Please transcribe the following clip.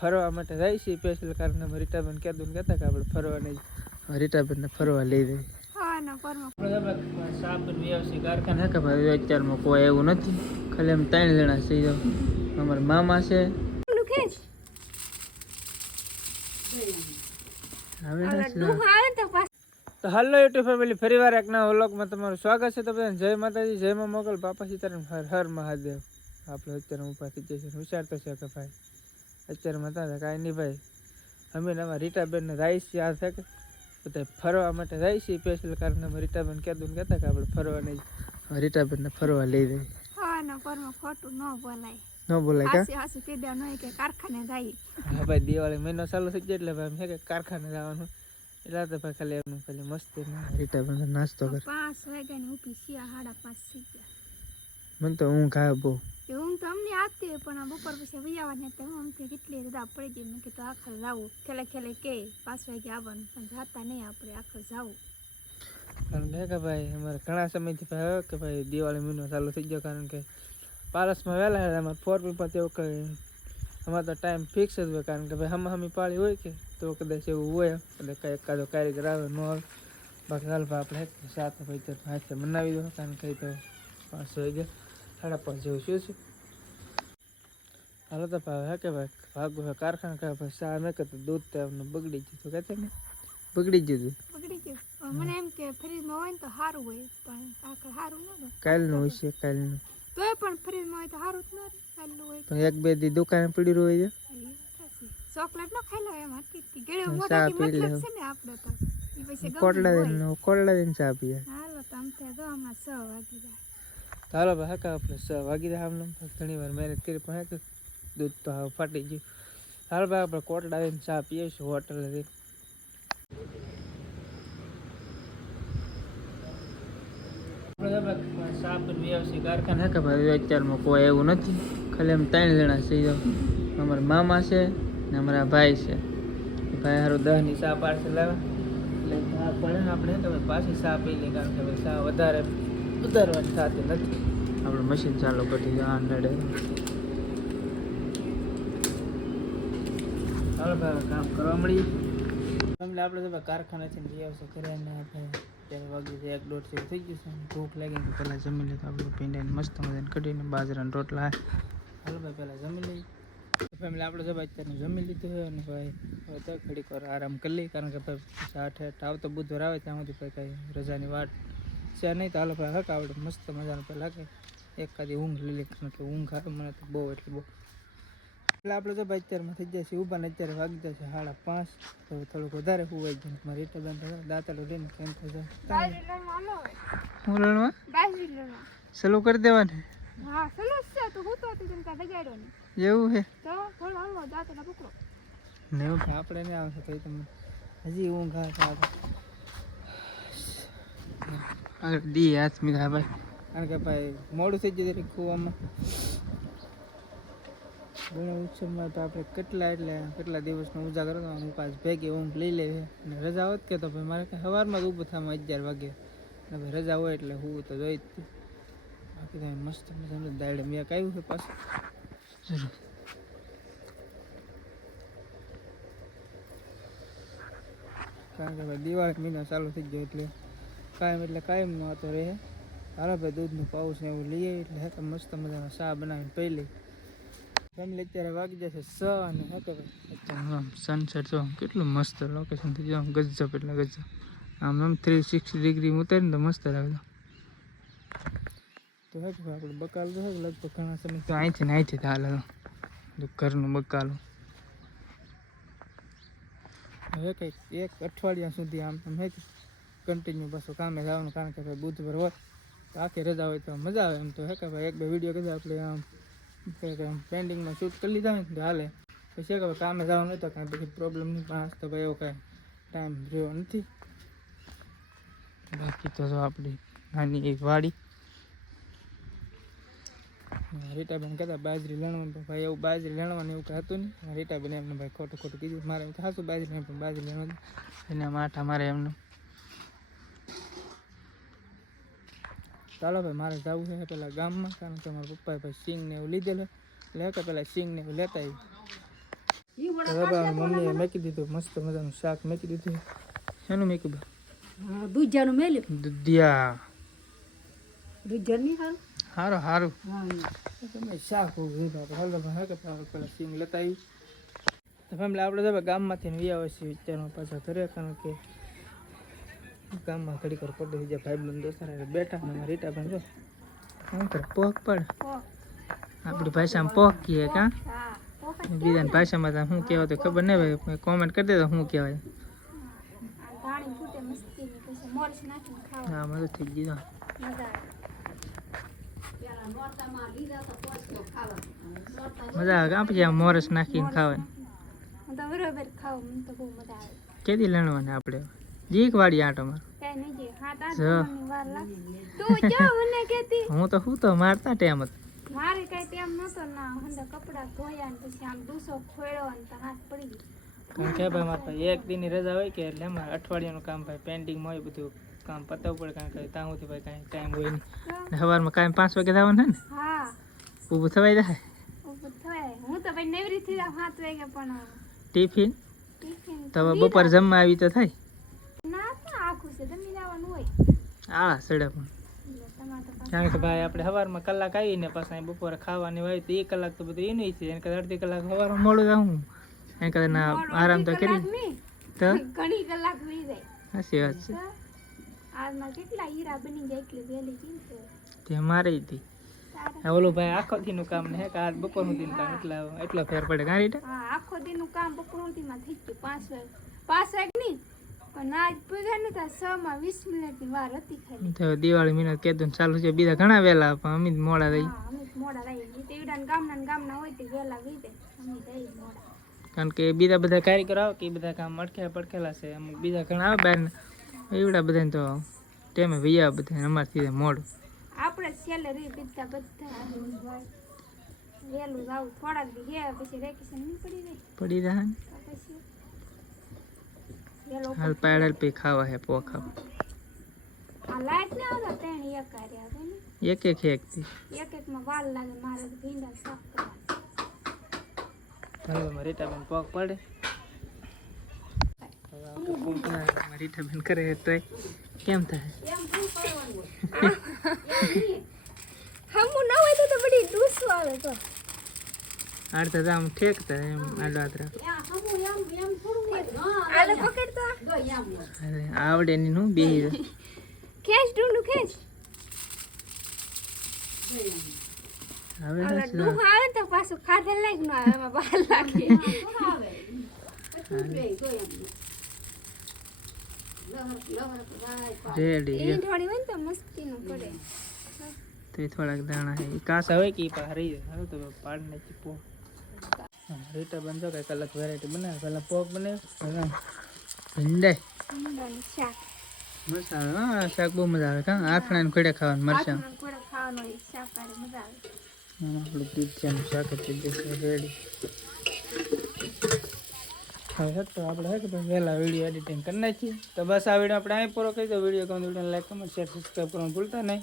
ફરવા માટે જાય છે સ્પેશિયલ કારણ કે રીટાબેન કહેતું કહેતા કે આપણે ફરવા નહીં રીટાબેનને ફરવા લઈ જઈએ. સાપ વ્યવસાય કારખાને કે ભાઈ અત્યારમાં કોઈ એવું નથી, ખાલી એમ 3 જણા છે. અમારા મામા છે. તો હાલો યુટ્યુબ ફેમિલી, ફરી વાર એક નવા વ્લોગમાં તમારું સ્વાગત છે. તો બધાને જય માતાજી, જય માં મોગલ, બાપા સીતારામ, હર હર મહાદેવ. આપણે અત્યારે ઊભા થઈ જઈએ છીએ. વિચારતો છે કે ભાઈ અત્યારમાં હતા કાંઈ નહીં ભાઈ, અમે અમારા રીટાબેનને રાઈસ યાદ છે કે બધા ફરવા માટે જાય છે સ્પેશિયલ કારણ કે રીટાબેન કહેતું કહેતા કે આપણે ફરવા નહીં રીટાબેનને ફરવા લઈ જઈએ. ખોટું ન બોલાય, ન બોલાય કા હાસુ કે દે નહીં કે કારખાને જાય. હા ભાઈ, દિવાળી મહિનો ચાલુ થઈ જાય એટલે ભાઈ એમ કે કારખાને જવાનું એટલે તો ભાઈ ખાલી એમનું ખાલી મસ્તી રીટાબેન નાસ્તો કરે. 5 વાગ્યાની ઊભી છીએ, 5:30 થઈ ગયા. મને તો ઊંઘ આવે બહુ. ઊંઘ તો અમને આવતી હોય પણ આ બપોર પછી વૈયાવાની તો અમથી કેટલી રજા પડી ગઈ. મેં કીધું આખર જાવું, ખેલે ખેલે કે 5 વાગે આવવાનું પણ જાતા નહીં આપણે, આખર જાવું. કારણ કે ભાઈ અમારે ઘણા સમયથી ભાઈ કે ભાઈ દિવાળી મહિનો ચાલુ થઈ ગયો કારણ કે પારસમાં વહેલા હતા. અમારે 4 પર એવું કંઈ અમારે તો ટાઈમ ફિક્સ જ હોય કારણ કે ભાઈ હમી પાળી હોય કે તો કદાચ એવું હોય કદાચ કાંઈ એકાદો કારીગર આવે ન આવે. બાકી હાલ ભાઈ આપણે સાથે ભાઈ હાથે બનાવી દો કારણ કે તો 5 વાગે 5:30 જેવું શું છે. હાલો તો ભાઈ કે ભાઈ ભાગવું કારખાને કહે ભાઈ શા મેં કહેતું દૂધ તો એમને બગડી ગયું તો કહેते ને બગડી ગયું. મને એમ કે ફ્રીજમાં હોય ને તો સારું હોય પણ આખર સારું ન હોય. કાલનું હોય છે કાલનું તોય પણ ફ્રીજમાં હોય તો સારું જ ન રહે. કાલનું હોય તો 1-2 દી દુકાને પડી રહ્યું છે. ચોકલેટ ન ખાઈ લો એમ હતી ગળે મોઢાથી મતલબ છે ને આપણે તો ઈ પછી કોટલા દઈને ચા પીએ. હાલો તો આમ તે જો આમાં 6 વાગી જાય. ચાલો ભાઈ હા આપણે 6 વાગી જાય. આમ ઘણી વાર મહેનત કરી પણ હા દૂધ તો હવે ફાટી ગયું. હાલ ભાઈ આપણે કોટલા દઈને ચા પીએ છીએ હોટલે જઈને. સાપ વ્યવસાય કારખાને કે ભાઈ અત્યારમાં કોઈ એવું નથી, ખાલી એમ 3 જણા છે. અમારા મામા છે ને અમારા ભાઈ છે. ભાઈ સારું 10ની ચા પાર્સલ લાવ્યા એટલે પણ આપણે તમે પાછી ચા પી લઈએ કારણ કે ભાઈ ચા વધારવાની થતી નથી. આપણે મશીન ચાલુ કરી દીધું આ નડે. ચાલો ભાઈ કામ કરવા મળીએ. એટલે આપણે તો કારખાનેથી જઈ આવશે ઘરે ને ત્યારે વાગી જાય 1-1:30 જેવું થઈ ગયું છે. ભૂખ લાગી તો પહેલાં જમી લઈએ. તો આપણે પીંડાઈને મસ્ત મજાને કઢીને બાજરાના રોટલા. હાલો ભાઈ પહેલાં જમી લઈએ. ફેમિલી આપણે તો ભાઈ અત્યારે જમી લીધું હોય અને ભાઈ હવે તો ઘડીક વાર આરામ કરી લઈએ કારણ કે ભાઈ 8 આવતો બુધવાર આવે ત્યાં સુધી ભાઈ કાંઈ રજાની વાટ છે નહીં. તો હાલો ભાઈ હક આવડે મસ્ત મજાનું પહેલાં કે એકાદી ઊંઘ લઈ લે કારણ કે ઊંઘ આવે મને તો બહુ એટલે બહુ. એટલે આપણે તો ભાઈ અત્યારમાં થઈ જાય છે ઊભા ને અત્યારે વાગી જશે 5:30. તો થોડુંક વધારે હુવાઈ ગયું. મારી રીટાબેન દાંતેલો લઈને કેમ થઈ જાય હું રણવા સલું કરી દેવાની. હા સલું છે તો હું તો તું તને બગાડ્યો ને એવું છે તો થોડો હલવો દાંતેલો પકડો ને એવું કે આપણે નહીં આવશે તો તમને હજી ઊંઘ આવે આગળ દી હાથ મીધા ભાઈ કારણ કે ભાઈ મોડું થઈ જાય કૂવામાં ગણેશ ઉત્સવમાં તો આપણે કેટલા દિવસનો ઉજાગરો તો હું પાછ ભેગી ઊંઘ લઈ લેવી અને રજા હોત કે તો ભાઈ મારે કાંઈ સવારમાં જ ઊભું થવામાં 11 વાગે અને ભાઈ રજા હોય એટલે હું તો જોઈ જ તું. બાકી તમે મસ્ત મજાનું દાડે મેં કાવ્યું છે પાછું જરૂર કારણ કે ભાઈ દિવાળી મહિનો ચાલુ થઈ ગયો એટલે કાયમ નો તો રહે. હાલો ભાઈ દૂધનું પાઉચ ને એવું લઈએ એટલે હે મસ્ત મજાનો ચા બનાવીને પી લઈ. ફેમિલી અત્યારે વાગી જશે 6 અને હે કે ભાઈ સનસેટ જો કેટલું મસ્ત લોકેશન થઈ જાય ગજબ એટલે ગજબ. આમ 360 ડિગ્રી ઉતારીને તો મસ્ત લાગે. તો હે કે આપણે બકાલ તો લગભગ ઘણા સમય તો અહીંથી હાલે ઘરનું બકાલું હવે કંઈક 1 અઠવાડિયા સુધી આમ હે કન્ટિન્યુ પાછું કામે જવાનું કારણ કે ભાઈ બુધવાર હોય તો આખી રજા હોય તો મજા આવે. એમ તો હે કે ભાઈ 1-2 વિડીયો કીધા આપણે આમ પેન્ડિંગમાં શૂટ કરી લીધા હોય ને તો હાલે. પછી કે કામે જવાનું નહીં તો કાંઈ પછી પ્રોબ્લેમ નહીં. પણ તો ભાઈ એવો કાંઈ ટાઈમ રહ્યો નથી. બાકી તો જો આપણી નાની એક વાડી રીટાબેન કહેતા બાજરી લણવાનું પણ ભાઈ એવું બાજરી લણવાનું એવું કાંઈ હતું નહીં. રીટાબેન એમને ભાઈ ખોટું કીધું મારે એમ ખાસું બાજરી નહીં પણ બાજરી લણવાનું એને માઠા મારે એમનું. ચાલો ભાઈ મારે જવું છે પેલા ગામમાં કારણ કે મારા પપ્પાએ ભાઈ સિંગ ને એવું લીધેલું એટલે કે પેલા સિંગ ને એવું લેતા આવ્યું. હવે ભાઈ મમ્મીએ મેકી દીધું મસ્ત મજાનું શાક મેકી દીધું. શેનું મેક્યું બા? દૂધિયાનું મેલ્યું દુધિયા. દૂધિયા નહીં હારું હારું હારું. હા તમે શાક ઉભી હાલ કે પેલા સિંગ લેતા આવી. તો ફેમિલી આપણે તો ગામમાંથી વી આવે છે વિચારમાં પાછા ઘરે, કારણ કે ગામમાં ઘડી કર પડે બીજા ભાઈ બંધ દોસ્તાર બેઠા ને રીટા પણ જો શું કરે પોક પડ. આપણી ભાષામાં પોક કહીએ કાં, હા પોક જ બીજાની ભાષામાં તો શું કહેવાય તો ખબર નહીં ભાઈ, કોમેન્ટ કરી દેતો શું કહેવાય. આ ધાણી ફૂટે મસ્તીની પછી મોરસ નાખીને ખાવા હા મદદ થઈ ગઈ. મજા મજા આવે કાં પછી આ મોરસ નાખીને ખાવાય. હું તો બરોબર ખાઉં, મને તો બહુ મજા આવે. કેદી લેણવાને આપણે જીક વાળી આંટો માર. કઈ નહીં જે હાથ જો. આઠની વાર લાગે. તું જો મને કહેતી હું તો શું તો મારતા ટેમ જ. મારે કઈ તેમ નતો ના હંદા કપડા ધોયા ને પછી આમ ડૂસો ખોળ્યો ને તો હાથ પડી ગયો. કારણ કે ભાઈ મારે પાસે એક દિનની રજા હોય કે એટલે અમારે અઠવાડિયાનું કામ ભાઈ પેન્ટિંગમાં હોય, બધું કામ પતાવવું પડે, કારણ કે ત્યાં સુધી ભાઈ કાંઈ ટાઈમ હોય નહીં. ને સવારમાં કાંઈ 5 વાગે થવાનું છે ને, હા ઊભું થવાય જાય. ઉપર થવાય. હું તો ભાઈ નેવરી થી 7 વાગે પણ ટિફિન ટિફિન તો હવે બપોર જમવા આવી તો થાય. ના ના આખું છે જમી જવાનું હોય આળા સડે પણ, એટલે તમારે તો પાછું કારણ કે ભાઈ આપણે સવારમાં કલાક આવીને પાછા અહીં બપોરે ખાવાની હોય તો 1 કલાક તો બધું એનું છે. એને કદાચ અડધી કલાક સવારમાં મોડું જાઉં, એને કદાચ ના મોડું આરામ તો અડધી કરી કલાક નહીં, તો ઘણી કલાક વી જાય. સાચી વાત છે. તો આજમાં કેટલા હીરા બની જાય એટલે વહેલી ચીંતો તે મારે હતી તારે ઓલું ભાઈ આખો દીનું કામ ને હે કે આજ બપોરનું દીનું કામ, એટલો ફેર પડે કાં રીટા. હા આખો દીનું કામ બપોર સુધીમાં થઈ ગયું 5 વાગે નહીં પણ આજ પૂજા ને ત્યાં 6 માં 20 મિનિટની વાર હતી ખાલી. તો દિવાળી મહિનો કેદું ચાલુ છે, બીજા ઘણા વહેલા પણ અમે જ મોડા રહી. હા અમે તો મોડા લાવી તેવડા ગામના હોય તે વહેલા વી દે અમે જઈ મોડા. કારણ કે બીજા બધા કારીગરો આવે કે એ બધા કામ અટક્યા પડકેલા છે, અમુક બીજા ઘણા આવે બહાર એવડા બધાને તો ટેમે વૈયા બધા અમારથી મોડું. આપણે છેલ્લે રહી બધા વહેલું આવું થોડાક દી હે પછી વેકેશન નહીં પડી જાય પડી જાય ને તો પછી વહેલો હાલ પાડેલ પી ખાવા હે પોખા આ લાઈટ ને આવતા ત્રણ એક કાર્ય આવે ને એક થી એકમાં વાર લાગે મારે તો ભીંડા સાફ કરવા. હવે રીટાબેન પોક પડે. રીટાબેન કરે તો કેમ થાય? હમું ન હોય તો બધી ડૂસું આવે તો આડતા તો આમ ઠેકતા એમ આડો આતરા આલે પકડતો આવડે ની નું બે ખેંચ ડુંડું ખેંચ હવે આલે ડું આવે તો પાછું ખાધે લાગ ન આવે એમાં બહાર લાગે રેડી એ થોડી હોય ને તો મસ્તીનું પડે. તો થોડાક દાણા હે ઈ કાસા હોય કે ઈ પા રહી જાય. હવે તો પાડ નાખી પોક. રીટા બનજો કઈ કલાક વેરાયટી બનાવે, પેલા પોક બનાવે ભીંડાઈ ભીંડાનું શાક મસાલો. હા શાક બહુ મજા આવે કાં આખણા ને ખોડે ખાવાનું મરચાં. આઠમાં થોડો ખાવાનો હોય શાક આડે મજા આવે. આપણું પીઝાનું શાક થઈ જશે રેડી. હવે તો આપણે હે કે વહેલા વિડીયો એડિટિંગ કરી નાખીએ. તો બસ આ વિડીયો આપણે અહીં પૂરો કરી દો. વિડીયો ગમે તો લાઈક કમેન્ટ શેર સબસ્ક્રાઈબ કરવાનું ભૂલતા નહીં.